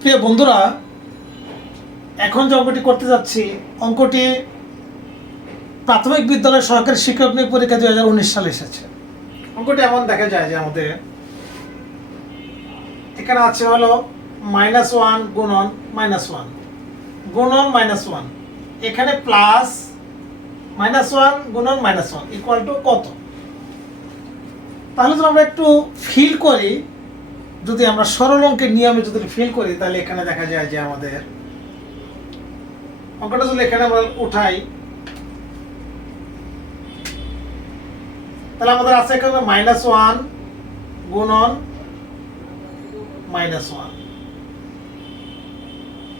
প্রিয় বন্ধুরা, এখন যে অঙ্কটি করতে যাচ্ছি, অঙ্কটি প্রাথমিক বিদ্যালয় সহকারী শিক্ষক নিয়োগ পরীক্ষা দুই হাজার উনিশ সালে এসেছে। অঙ্কটি এমন দেখা যায় যে আমাদের এখানে আছে হলো মাইনাস ওয়ান গুণন মাইনাস ওয়ান গুণন মাইনাস ওয়ান এখানে প্লাস মাইনাস ওয়ান গুণন মাইনাস ওয়ান ইকুয়াল টু কত? তাহলে যদি আমরা একটু ফিল করি যদি আমরা সরল অঙ্কের নিয়মে যদি ফিল করি, তাহলে এখানে দেখা যায় যে আমাদের অঙ্কটা যদি এখানে আমরা উঠাই, তাহলে আমাদের আছে এখানে মাইনাস ওয়ান গুণন মাইনাস ওয়ান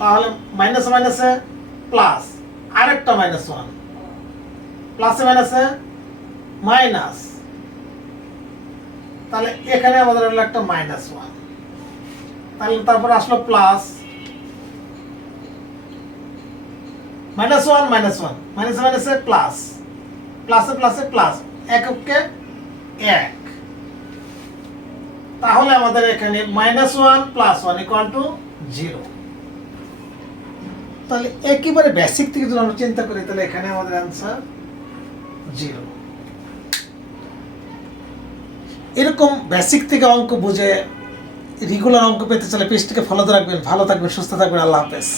তাহলে মাইনাস মাইনাসে প্লাস আরেকটা মাইনাস ওয়ান প্লাসে মাইনাসে মাইনাস তাহলে এখানে আমাদের হলো একটা মাইনাস ওয়ান তাহলে তারপর আসলো plus minus one minus one minus মাইনাসে প্লাস প্লাসে প্লাসে প্লাস এককে এক। তাহলে আমাদের এখানে minus one plus one equal to zero তাহলে একেবারে বেসিক থেকে যদি আমরা চিন্তা করি, তাহলে এখানে আমাদের অ্যান্সার জিরো এরকম বেসিক থেকে অঙ্ক বুঝে রেগুলার অঙ্ক পেতে চলে পেজটিকে ফলো রাখবেন। ভালো থাকবেন, সুস্থ থাকবেন। আল্লাহ হাফেজ।